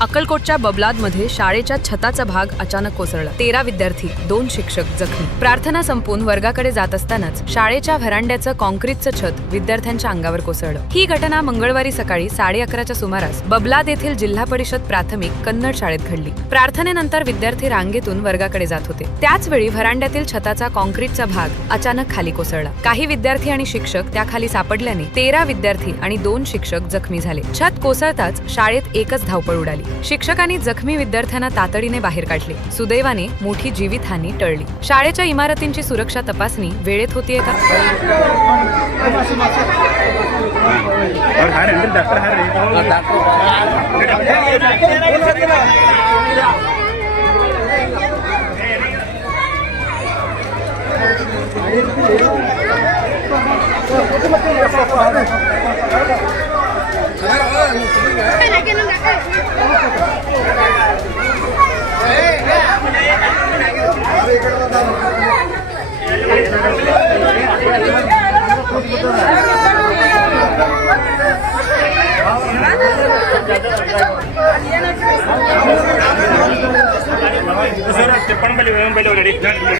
अक्कलकोटच्या बबलादमध्ये शाळेच्या छताचा भाग अचानक कोसळला. 13 विद्यार्थी, 2 शिक्षक जखमी. प्रार्थना संपून वर्गाकडे जात असतानाच शाळेच्या व्हरांड्याचं कॉन्क्रीटचं छत विद्यार्थ्यांच्या अंगावर कोसळलं. ही घटना मंगळवारी सकाळी 11:30च्या सुमारास बबलाद येथील जिल्हा परिषद प्राथमिक कन्नड शाळेत घडली. प्रार्थनेनंतर विद्यार्थी रांगेतून वर्गाकडे जात होते. त्याच वेळी व्हरांड्यातील छताचा कॉन्क्रीटचा भाग अचानक खाली कोसळला. काही विद्यार्थी आणि शिक्षक त्याखाली सापडल्याने 13 विद्यार्थी आणि 2 शिक्षक जखमी झाले. छत कोसळताच शाळेत एकच धावपळ उडाली. शिक्षकांनी जखमी विद्यार्थ्यांना तातडीने बाहेर काढले. सुदैवाने मोठी जीवितहानी टळली. शाळेच्या इमारतींची सुरक्षा तपासणी वेळेत होतीये का? सर ते पण पहिले